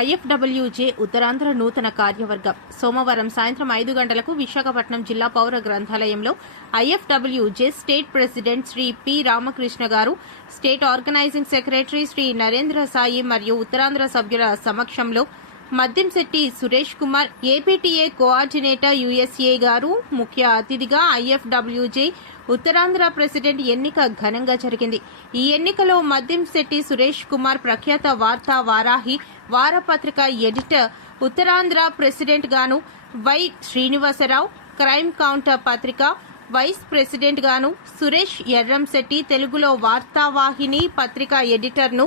IFWJ Uttarandhra నూతన కార్యవర్గం సోమవారం సాయంత్రం 5 గంటలకు విశాఖపట్నం జిల్లా పౌర గ్రంథాలయంలో IFWJ state president Shri P Ramakrishna గారు, state organising secretary Shri Narendra Sai మరియు ఉత్తరాంధ్ర సభ్యుల సమక్షంలో Maddinsetti Suresh Kumar, APTA coordinator USA గారు ముఖ్య అతిథిగా ఐఎఫ్డబ్ల్యూజే ఉత్తరాంధ్ర ప్రెసిడెంట్ ఎన్నిక ఘనంగా జరిగింది. ఈ ఎన్నికలో మద్దింశెట్టి సురేష్ కుమార్ ప్రఖ్యాత వార్తా వారాహి వారపత్రిక ఎడిటర్ ఉత్తరాంధ్ర ప్రెసిడెంట్ గాను, వై శ్రీనివాసరావు క్రైమ్ కౌంటర్ పత్రిక వైస్ ప్రెసిడెంట్ గాను, సురేష్ ఎర్రంశెట్టి తెలుగులో వార్తావాహిని పత్రిక ఎడిటర్ను,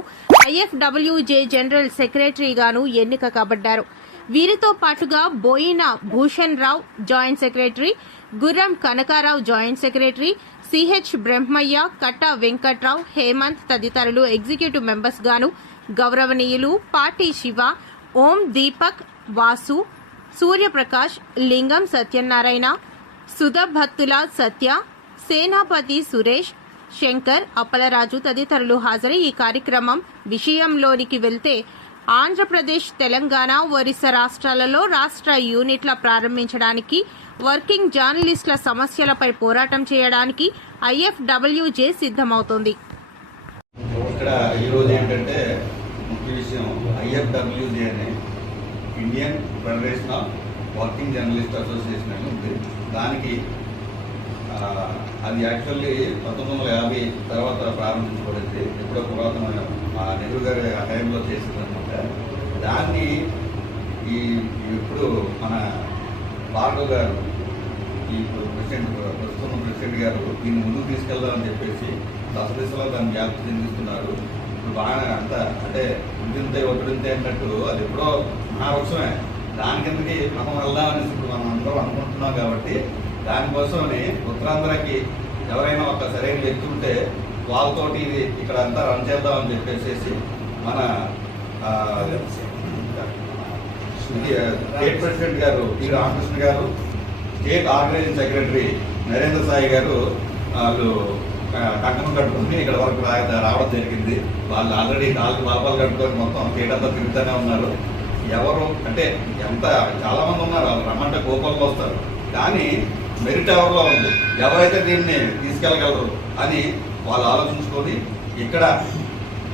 ఐఎఫ్డబ్ల్యూజే జనరల్ సెక్రటరీ గాను ఎన్నిక కాబడ్డారు. వీరితో పాటుగా Boina Bhushan Rao joint secretary, Gurram Kanakarao joint secretary, CH Brahmaiah, Katta Venkatrao, Hemant తదితరులు ఎగ్జిక్యూటివ్ మెంబర్స్ గాను, గౌరవనీయులు పాటి శివ, ఓం దీపక్, వాసు, సూర్యప్రకాష్, లింగం సత్యనారాయణ, సుధభత్తుల సత్య, సేనాపతి సురేష్, శంకర్, అప్పలరాజు తదితరులు హాజరై ఈ కార్యక్రమం విషయంలోనికి వెళ్తే ఆంధ్రప్రదేశ్, తెలంగాణ, ఒరిస్సా రాష్ట్రాలలో రాష్ట్ర యూనిట్ల ప్రారంభించడానికి, వర్కింగ్ జర్నలిస్టుల సమస్యలపై పోరాటం చేయడానికి ఐఎఫ్డబ్ల్యూజే సిద్ధమవుతోంది. ఇక్కడ ఈరోజు ఏంటంటే ముఖ్య విషయం, ఐఎఫ్డబ్ల్యూజే అనే Indian federation of working journalist association అని ఉంది. దానికి అది యాక్చువల్లీ 1950 తర్వాత ప్రారంభించబడింది. ఎప్పుడో పురాతనమైన నెహ్రూ గారి హయాంలో చేసిందనమాట. దాన్ని ఇప్పుడు మన భార్గవ్ గారు, ఈ ప్రస్తుతం ప్రెసిడెంట్ గారు దీన్ని ముందుకు తీసుకెళ్దామని చెప్పేసి దశదిశలో దాన్ని వ్యాప్తి చెందిస్తున్నారు. ఇప్పుడు బాగా అంతా అంటే ఉంటే ఒత్తిడింతే అన్నట్టు అది ఎప్పుడో మహావృక్షమే, దాని కిందకి మనం వెళ్దామనేసి ఇప్పుడు మనం అందరం అనుకుంటున్నాం. కాబట్టి దానికోసమని ఉత్తరాంధ్రకి ఎవరైనా ఒక సరైన వ్యక్తి ఉంటే వాళ్ళతోటి ఇది ఇక్కడ అంతా రన్ చేద్దామని చెప్పేసి మన స్టేట్ ప్రెసిడెంట్ గారు పి రామకృష్ణ గారు, state organising secretary Narendra Sai గారు వాళ్ళు కంకణం కట్టుకుని ఇక్కడ వరకు రావడం జరిగింది. వాళ్ళు ఆల్రెడీ 4 పాపాలు కట్టుకొని మొత్తం స్టేట్ అంతా తిరుగుతూనే ఉన్నారు. ఎవరు అంటే ఎంత చాలా మంది ఉన్నారు, వాళ్ళు రమ్మంటే కోపంలో వస్తారు. కానీ మెరిట్ ఎవరిలో ఉంది, ఎవరైతే దీన్ని తీసుకెళ్ళగలరు అని వాళ్ళు ఆలోచించుకొని ఇక్కడ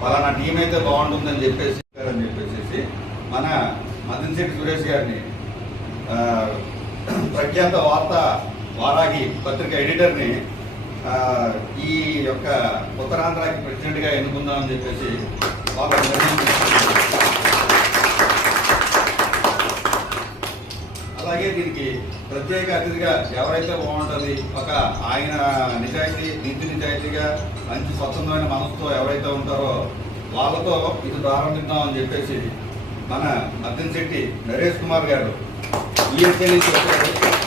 పలానా టీం అయితే బాగుంటుందని చెప్పేసి మన మద్దింశెట్టి సురేష్ గారిని ప్రఖ్యాత వార్తా వారాహి పత్రిక ఎడిటర్ని ఈ యొక్క ఉత్తరాంధ్రకి ప్రెసిడెంట్గా ఎన్నుకుందామని చెప్పేసి వాళ్ళు అలాగే దీనికి ప్రత్యేక అతిథిగా ఎవరైతే బాగుంటుంది, ఒక ఆయన నీతి నిజాయితీగా మంచి స్వచ్ఛందమైన మనసుతో ఎవరైతే ఉంటారో వాళ్ళతో ఇది ప్రారంభిద్దామని చెప్పేసి మన మద్దింశెట్టి నరేష్ కుమార్ గారు ఈఎస్ఏ నుంచి